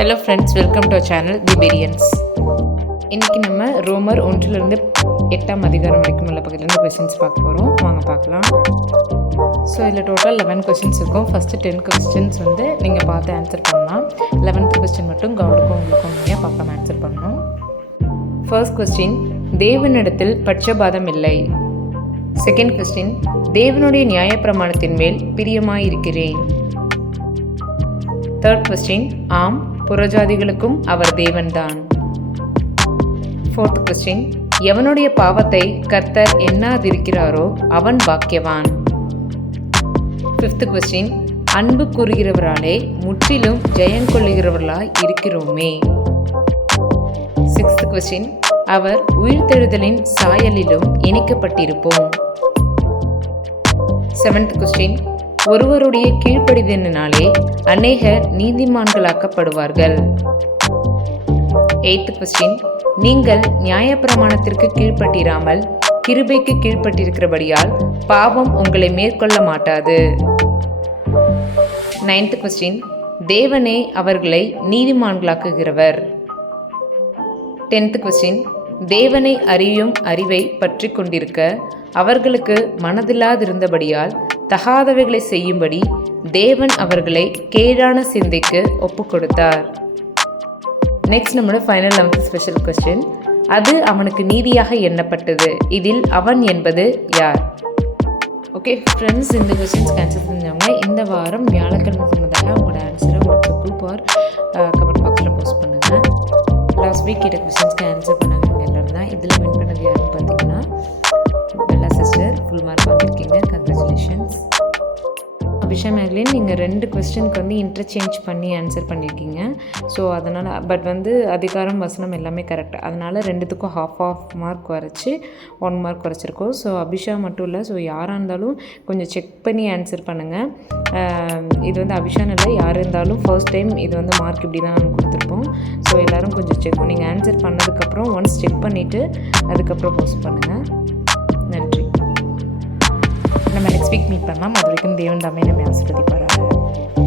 Hello friends, welcome to our channel the பெரியன்ஸ். இன்றைக்கி நம்ம ரோமர் 1 8 அதிகாரம் வரைக்கும் உள்ள பக்கத்துலேருந்து கொஸ்டின்ஸ் பார்க்க போகிறோம். வாங்க பார்க்கலாம். ஸோ இதில் டோட்டல் 11 கொஸ்டின்ஸ் இருக்கும். ஃபஸ்ட்டு 10 கொஸ்டின்ஸ் நீங்கள் பார்த்து ஆன்சர் பண்ணலாம். 11th கொஸ்டின் மட்டும் கவுடுக்கும் உங்களுக்கும் உண்மையாக பார்க்காம ஆன்சர் பண்ணணும். ஃபர்ஸ்ட் கொஸ்டின், தேவனிடத்தில் பட்சபாதம் இல்லை. செகண்ட் கொஸ்டின், தேவனுடைய நியாயப்பிரமாணத்தின் மேல் பிரியமாயிருக்கிறேன். தேர்ட் கொஸ்டின், ஆம், புறஜாதிகளுக்கும் அவர் தேவன்தான். ஃபோர்த் கொஸ்டின், எவனுடைய பாவத்தை கர்த்தர் எண்ணாதிருக்கிறாரோ அவன் பாக்கியவான். ஃபிஃப்த் கொஸ்டின், அன்பு கூறுகிறவராலே முற்றிலும் ஜெயங்கொள்ளுகிறவர்களாய் இருக்கிறோமே. சிக்ஸ்த் கொஸ்டின், அவர் உயிர்த்தெழுதலின் சாயலிலும் இணைக்கப்பட்டிருப்போம். செவன்த் கொஸ்டின், ஒருவருடைய கீழ்ப்படிதலினாலே அநேகர் நீதிமான்களாக்கப்படுவார்கள். எய்த் கொஸ்டின், நீங்கள் நியாயப்பிரமாணத்திற்கு கீழ்ப்பட்டிராமல் கிருபைக்கு கீழ்ப்பட்டிருக்கிறபடியால் பாவம் உங்களை மேற்கொள்ள மாட்டாது. நைன்த் கொஸ்டின், தேவனே அவர்களை நீதிமான்களாக்குகிறவர். 10th கொஸ்டின், தேவனை அறியும் அறிவை பற்றி கொண்டிருக்க அவர்களுக்கு மனதில்லாதிருந்தபடியால் தகாதவைகளை செய்யும்படி தேவன் அவர்களை கேடான சிந்தைக்கு ஒப்பு கொடுத்தார். நெக்ஸ்ட் நம்மளோட ஃபைனல் 11th ஸ்பெஷல் கொஸ்டின், அது அவனுக்கு நீதியாக எண்ணப்பட்டது, இதில் அவன் என்பது யார்? ஓகே ஃப்ரெண்ட்ஸ், இந்த கொஸ்டின்ஸ்க்கு ஆன்சர் செஞ்சவங்க இந்த வாரம் வியாழக்கிழமை சொன்னதாக உங்களோட ஆன்சரை வாட்ஸ்அப் குரூப் ஆர் கமெண்ட் பாக்ஸில் போஸ்ட் பண்ணுங்கள். லாஸ்ட் வீக் கேட்ட கொஸ்டின்ஸ்க்கு ஆன்சர் பண்ணாங்க எல்லோரும் தான். இதில் வின் பண்ணது யாருன்னு பார்த்தீங்கன்னா பெல்லா சிஸ்டர். ஃபுல் மார்க் வாங்கியிருக்கீங்க, கங்க்ராச்சுலேஷன்ஸ். அபிஷா மேக்லின், நீங்கள் 2 கொஸ்டினுக்கு இன்டர்சேஞ்ச் பண்ணி ஆன்சர் பண்ணியிருக்கீங்க. ஸோ அதனால் பட் அதிகாரம் வசனம் எல்லாமே கரெக்டாக, அதனால் 2த்துக்கும் half மார்க் குறைச்சி 1 மார்க் குறைச்சிருக்கோம். ஸோ அபிஷா மட்டும் இல்லை, ஸோ யாராக இருந்தாலும் கொஞ்சம் செக் பண்ணி ஆன்சர் பண்ணுங்கள். இது அபிஷான்னு இல்லை, யார் இருந்தாலும் ஃபர்ஸ்ட் டைம் இது மார்க் இப்படி தான் நாங்கள் கொடுத்துருப்போம். ஸோ எல்லோரும் கொஞ்சம் செக் பண்ணி நீங்கள் ஆன்சர் பண்ணதுக்கப்புறம் ஒன்ஸ் செக் பண்ணிவிட்டு அதுக்கப்புறம் போஸ்ட் பண்ணுங்கள். நன்றி. நம்ம நெக்ஸ்ட் வீக் மீட் பண்ணலாம். அது வரைக்கும் தேவன் தாமே நம்ம ஆசீர்வதிப்பாராக.